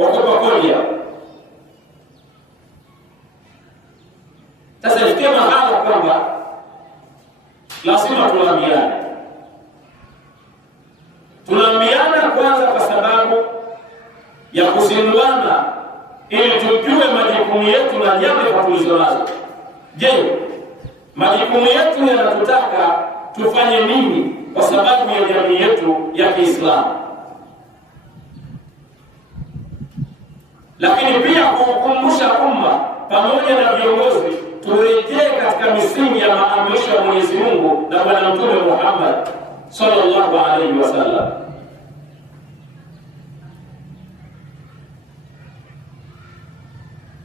wakopa kodi yao. Sasa ifikie mahala kwamba lazima tuambiane. Tunaambiana kwanza kwa sababu ya kuzinduana, ili tujue majukumu yetu na nyadhifa tulizonazo. Je, majukumu yetu yanatutaka tufanye nini kwa sababu ya jamii yetu ya Kiislamu? Lakini pia kukumbusha umma pamoja na viongozi turejee katika misingi ya maamrisho ya Mwenyezi Mungu na Bwana Mtume Muhammad sallallahu alaihi wasallam.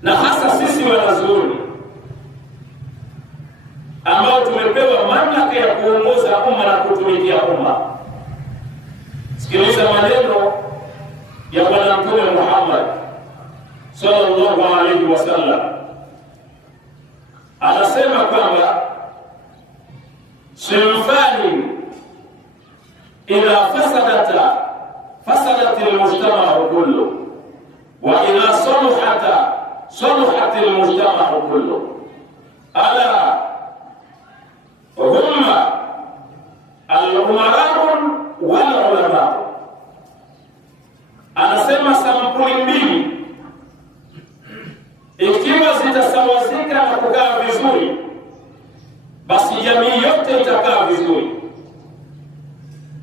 Na hasa sisi wanazuoni ambao tumepewa mamlaka ya kuongoza umma na kutumikia umma. Sikiliza maneno ya Bwana Mtume Muhammad sallallahu alaihi wasallam. Anasema kwamba sinfani idha fasadat al-mujtama'u kullu wa idha saluhat al-mujtama'u kullu. Ala huma al-umara'u wal-ulama. Anasema sampuli mbili ikiwa zitasawazika na kukaa vizuri, basi jamii yote itakaa vizuri.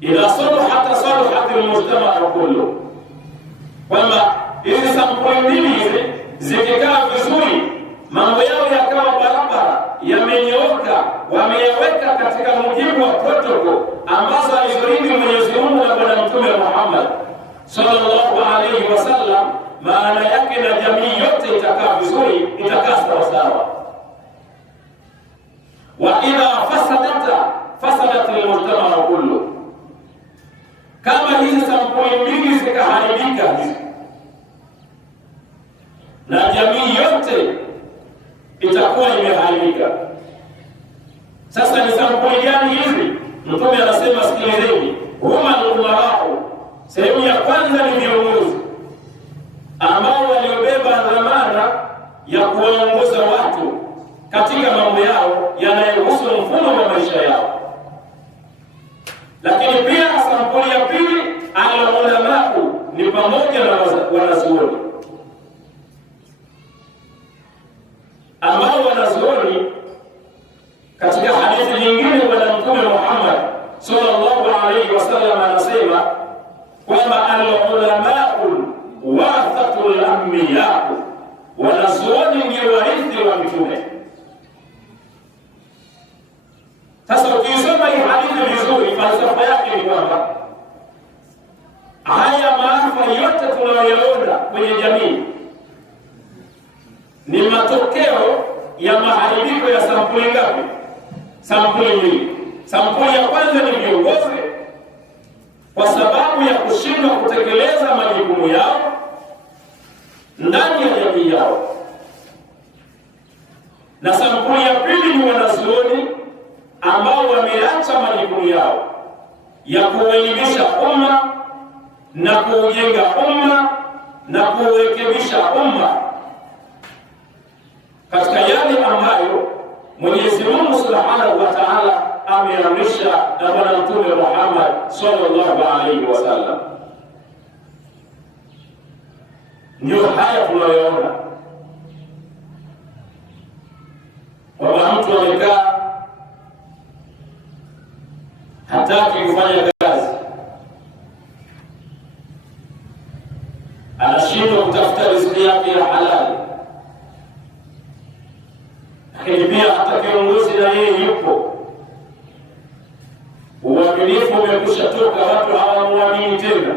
Ila saluhat al-mujtama'u kullu, kwamba hizi sampuli mbili hizi zikikaa vizuri, mambo yao yakawa barabara, yamenyooka, wameyaweka katika mujibu wa protocol ambazo alizoridi Mwenyezi Mungu na Bwana Mtume Muhammad sallallahu alaihi wasallam, maana yake na jamii yote itakaa vizuri, itakaa sawa. Wa idha fasadat al-mujtama'u kullu, kama hizi sampuli mbili zikaharibika na jamii yote itakuwa imeharibika. Sasa ni sampuli gani hizi? Mtume anasema sikilizeni, huma al-umara'u. Sehemu ya kwanza ni viongozi ambao waliobeba dhamana ya kuwaongoza watu katika mambo yao yanayohusu mfumo wa maisha yao. Lakini pia sampuli ya pili, al-ulamau, ni pamoja na wanazuoni ambao wanazuoni, katika hadithi nyingine Bwana Mtume Muhammad sallallahu alaihi wasallam anasema kwamba al-ulamau warathatul anbiya, wanazuoni ndio warithi wa mitume. Sasa ukisoma hii hadithi vizuri, falsafa yake ni kwamba haya maafa yote tunayoona kwenye jamii ni matokeo ya maharibiko ya sampuli ngapi? Sampuli mbili. Sampuli ya kwanza ni viongozi, kwa sababu ya kushindwa kutekeleza majukumu yao ndani ya jamii yao. Na sampuli ya pili ni wanazuoni ambao wameacha majukumu yao ya kuelimisha umma na kuujenga umma na kurekebisha umma katika yale ambayo Mwenyezi Mungu Subhanahu wa Ta'ala ameamrisha na Bwana Mtume Muhammad sallallahu alaihi wasallam. Ndio haya tunayoona, kwamba mtu amekaa hataki kufanya kazi, anashindwa kutafuta riziki yake ya halali. Lakini pia hata kiongozi na yeye yupo, uaminifu umekusha toka, watu hawamuamini tena,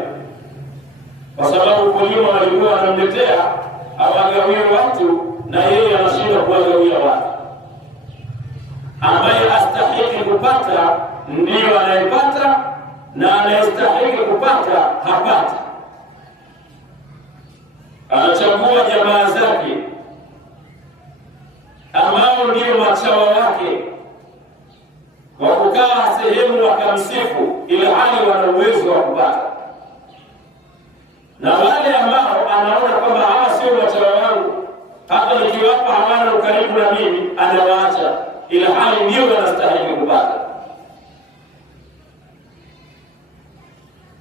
kwa sababu kulima walikuwa wanamletea awagawie watu na yeye anashindwa kuwagawia watu. Ambaye astahiki kupata ndiyo anayepata, na anayestahiki kupata hapata. Anachagua jamaa zake ambao ndio machawa wake wa kukaa sehemu wakamsifu, ili hali wana uwezo wa kupata, na wale ambao anaona hata nikiwapa hawana ukaribu na mimi anawaacha, ila hali ndio wanastahili kupata.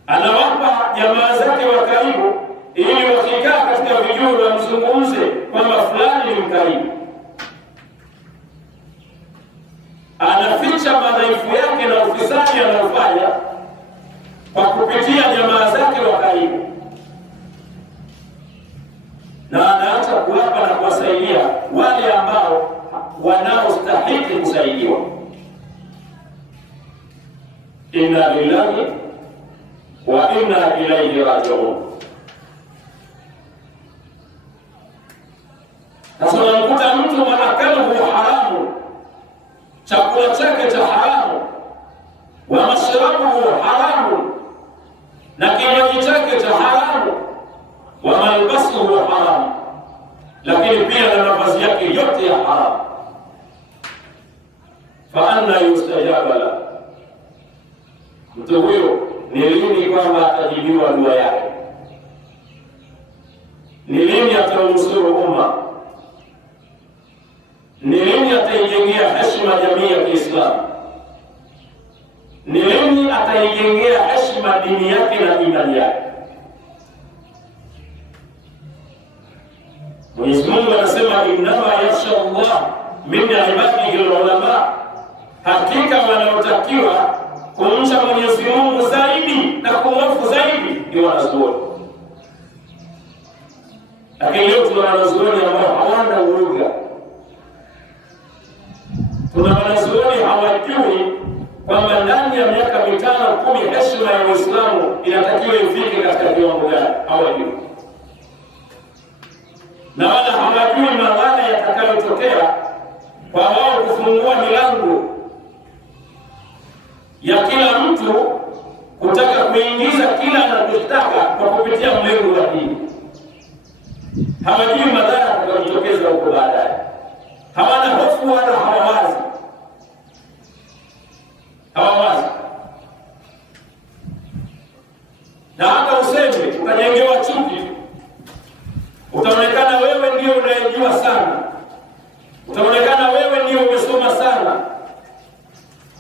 Anawapa jamaa zake wa karibu ili wakikaa katika vijuru wamzungumze kwamba fulani ni mkarimu. Anaficha madhaifu yake na ufisadi anaofanya kwa kupitia jamaa zake wa karibu, na anaacha kuwapa na kuwasaidia wale ambao wanaostahili kusaidiwa. Inna lillahi wa inna ilaihi rajiun. Sasa unamkuta mtu maakaluhu haramu, chakula chake cha haramu, wa mashrabuhu haramu, na kinywaji chake cha haramu, wa malbasuhu haramu, lakini pia na mavazi yake yote ya haramu. Fa anna yustajaba la, mtu huyo ni lini kwamba atajibiwa dua yake? Ni lini ataunusuru umma? Ni lini ataijengea heshima jamii ya Kiislamu? Ni lini ataijengea heshima dini yake na imani yake? Mwenyezi Mungu anasema innama yakhsha Allah min ibadihi al-ulama, hakika wanaotakiwa kumcha Mwenyezi Mungu zaidi na kumhofu zaidi ni wanazuoni. Lakini leo tuna wanazuoni ambao hawana uoga. Tuna wanazuoni hawajui kwamba ndani ya miaka 5-10 heshima ya Uislamu inatakiwa ifike katika kiwango gani. Hawajui, na wala hawajui madhara yatakayotokea kwa wao kufungua milango ya kila mtu kutaka kuingiza kila anachotaka kwa kupitia mlengo wa dini. Hawajui madhara yatakayotokeza huko baadaye. Hawana hofu wala hawawazi. Na hata useme utajengewa chuki, utaonekana wewe ndio unayejua sana, utaonekana wewe ndio umesoma sana,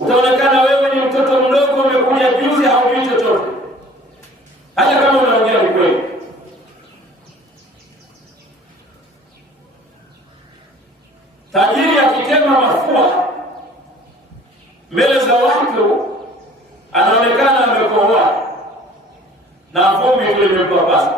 utaonekana wewe ni mtoto mdogo umekuja juzi haujui chochote, hata kama unaongea ukweli. Tajiri akitema mafua mbele za watu anaonekana amekohoa na vumbi limempapasa.